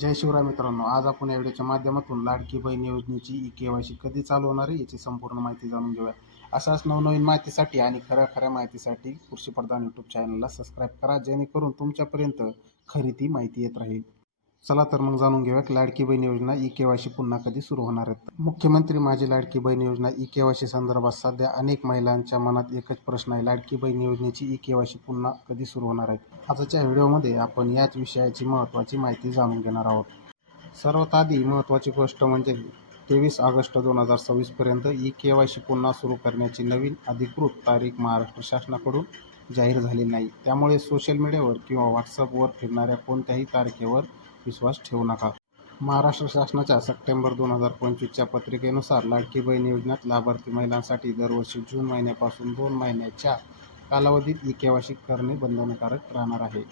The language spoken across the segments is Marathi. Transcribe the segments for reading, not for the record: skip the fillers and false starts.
जय शिवराय मित्रांनो, आज आपण या व्हिडिओच्या माध्यमातून लाडकी बहीण योजनेची ई-के-वाय-सी कधी चालू होणार आहे याची संपूर्ण माहिती जाणून घेऊया. अशाच नवनवीन माहितीसाठी आणि खऱ्या माहितीसाठी कृषीप्रधान यूट्यूब चॅनलला सबस्क्राईब करा, जेणेकरून तुमच्यापर्यंत खरी ती माहिती येत राहील. चला तर मग जाणून घेऊया की लाडकी बहीण योजना ई-के-वाय-सी पुन्हा कधी सुरू होणार आहेत. मुख्यमंत्री माझी लाडकी बहीण योजना ई-के-वाय-सी संदर्भात सध्या अनेक महिलांच्या मनात एकच प्रश्न आहे, लाडकी बहीण योजनेची ई-के-वाय-सी पुन्हा कधी सुरू होणार आहे. आजच्या व्हिडिओमध्ये आपण याच विषयाची महत्त्वाची माहिती जाणून घेणार आहोत. सर्वात आधी महत्त्वाची गोष्ट म्हणजे 23 ऑगस्ट 2026 पर्यंत ई-के-वाय-सी पुन्हा सुरू करण्याची नवीन अधिकृत तारीख महाराष्ट्र शासनाकडून जाहीर झाली नाही. त्यामुळे सोशल मीडियावर किंवा व्हॉट्सअपवर फिरणाऱ्या कोणत्याही तारखेवर विश्वास ठेवू नका. महाराष्ट्र शासनाच्या सप्टेंबर 2025च्या पत्रिकेनुसार लाडकी बहीण योजनेत लाभार्थी महिलांसाठी दरवर्षी जून महिन्यापासून 2 महिन्याच्या कालावधीत ई-के-वाय-सी करणे बंधनकारक राहणार आहे.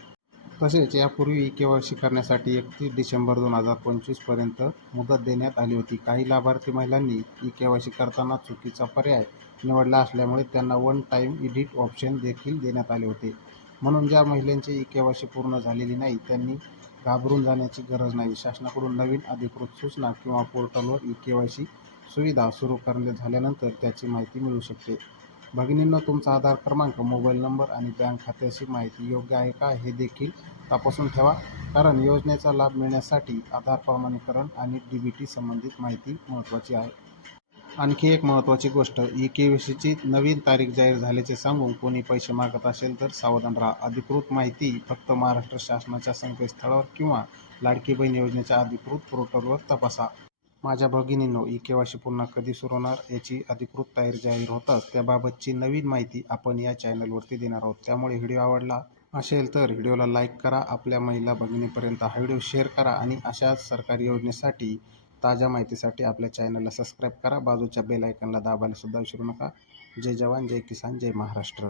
तसेच यापूर्वी ई-के-वाय-सी करण्यासाठी 31 डिसेंबर 2025 पर्यंत मुदत देण्यात आली होती. काही लाभार्थी महिलांनी ई-के-वाय-सी करताना चुकीचा पर्याय निवडला असल्यामुळे त्यांना वन टाईम एडिट ऑप्शन देखील देण्यात आले होते. म्हणून ज्या महिलांची ई-के-वाय-सी पूर्ण झालेली नाही त्यांनी घाबरून जाण्याची गरज नाही. शासनाकडून नवीन अधिकृत सूचना किंवा पोर्टलवर ई-के-वाय-सी सुविधा सुरू करण्यात झाल्यानंतर त्याची माहिती मिळू शकते. भगिनींनो, तुमचा आधार क्रमांक, मोबाईल नंबर आणि बँक खात्याची माहिती योग्य आहे का हे देखील तपासून ठेवा, कारण योजनेचा लाभ मिळण्यासाठी आधार प्रमाणीकरण आणि डी-बी-टी संबंधित माहिती महत्त्वाची आहे. आणखी एक महत्त्वाची गोष्ट, ई-के-वाय-सीची नवीन तारीख जाहीर झाल्याचे सांगून कोणी पैसे मागत असेल तर सावधान राहा. अधिकृत माहिती फक्त महाराष्ट्र शासनाच्या संकेतस्थळावर किंवा लाडकी बहीण योजनेच्या अधिकृत पोर्टलवर तपासा. माझ्या भगिनींनो, ई-के-वाय-सी पुन्हा कधी सुरू होणार याची अधिकृत तारीख जाहीर होताच त्याबाबतची नवीन माहिती आपण या चॅनलवरती देणार आहोत. त्यामुळे व्हिडिओ आवडला असेल तर व्हिडिओला लाईक करा, आपल्या महिला भगिनीपर्यंत हा व्हिडिओ शेअर करा आणि अशाच सरकारी योजनेसाठी ताज्या माहितीसाठी आपल्या चॅनलला सबस्क्राईब करा. बाजूच्या बेल आयकॉनला दाबायला सुद्धा विसरू नका. जय जवान, जय किसान, जय महाराष्ट्र.